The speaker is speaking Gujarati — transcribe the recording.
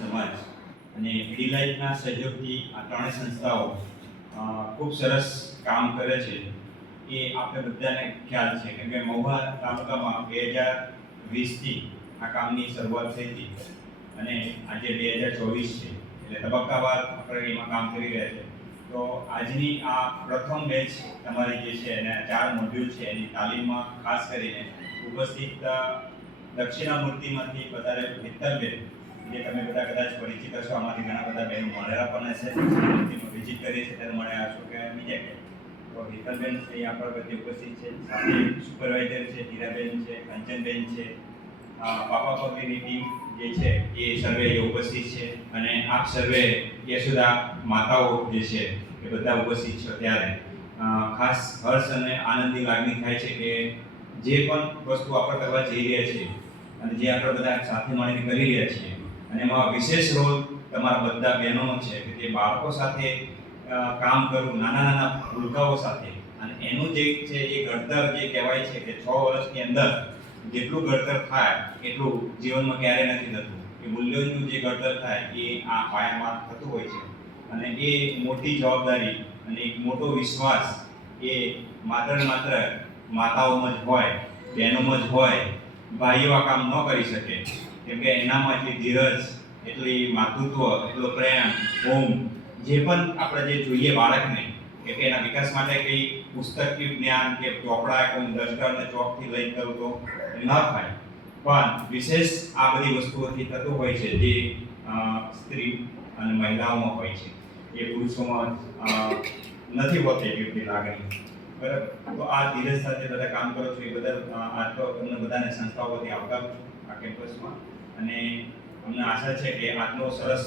સમાજ અને પીડીલાઇટના સહયોગથી આ ત્રણેય સંસ્થાઓ ખૂબ સરસ કામ કરે છે એ આપણે બધાને ખ્યાલ છે. કે મહુવા તાલુકામાં બે હજાર વીસથી આ કામની શરૂઆત થઈ હતી અને આજે બે હજાર ચોવીસ છે. એટલે તબક્કાવાર આપણે એમાં કામ કરી રહ્યા છે. તો આજની આ પ્રથમ બેચ તમારી જે છે એના ચાર મોડ્યુલ છે એની તાલીમમાં ખાસ કરીને ઉપસ્થિત દક્ષિણામૂર્તિમાંથી વધારે હેતલબેન જે તમે બધા કદાચ પરિચિત હશો, આમાંથી ઘણા બધા બહેનો મળેલા પણ હશે. વિઝિટ કરીએ છીએ, ત્યારે મળ્યા હશો કે બીજા કે. તો છે અહીંયા આપણા બધી ઉપસ્થિત છે. સાથે સુપરવાઇઝર છે, હીરાબેન છે, કંચનબેન છે. પાપા પગલીની ટીમ જે છે, એ સર્વે ઉપસ્થિત છે. અને આપ સર્વે યશોદા માતાઓ જે છે, એ બધા ઉપસ્થિત છો ત્યારે ખાસ હર્ષ અને આનંદની લાગણી થાય છે કે જે પણ વસ્તુ આપણે કરવા જઈ રહ્યા છીએ અને જે આપણે બધા સાથે મળીને કરી રહ્યા છીએ અને એમાં વિશેષ રોલ તમારા બધા બહેનોનો છે કે તે બાળકો સાથે કામ કરવું નાના નાના ભૂલકાઓ સાથે. અને એનું જે છે, એ ઘડતર જે કહેવાય છે કે છ વર્ષની અંદર જેટલું ઘડતર થાય, એટલું જીવનમાં ક્યારેય નથી થતું. એ મૂલ્યોનું જે ઘડતર થાય, એ આ પાયામાં થતું હોય છે. અને એ મોટી જવાબદારી અને એક મોટો વિશ્વાસ એ માત્ર માત્ર માતાઓમાં જ હોય, બહેનોમાં જ હોય ભાઈઓ આ કામ ન કરી શકે. કેમ કે એનામાં એટલી ધીરજ, એટલી માતૃત્વ, એટલો પ્રેમ, ઓમ, જે પણ આપણે જે જોઈએ બાળકને કે એના વિકાસ માટે કંઈ પુસ્તક જ્ઞાન કે ચોપડા કોઈ દસ્તર ચોકથી લઈ કરું તો ન થાય. પણ વિશેષ આ બધી વસ્તુઓથી થતું હોય છે જે સ્ત્રી અને મહિલાઓમાં હોય છે. એ પુરુષોમાં નથી હોતી એવી લાગણી. બરાબર. તો આ ધીરજ સાથે બધા કામ કરો છો, એ બધા આ તો તમને બધાને સંસ્થાઓ વતી આવકારું છું આ કેમ્પસમાં. અને અમને આશા છે કે આટલો સરસ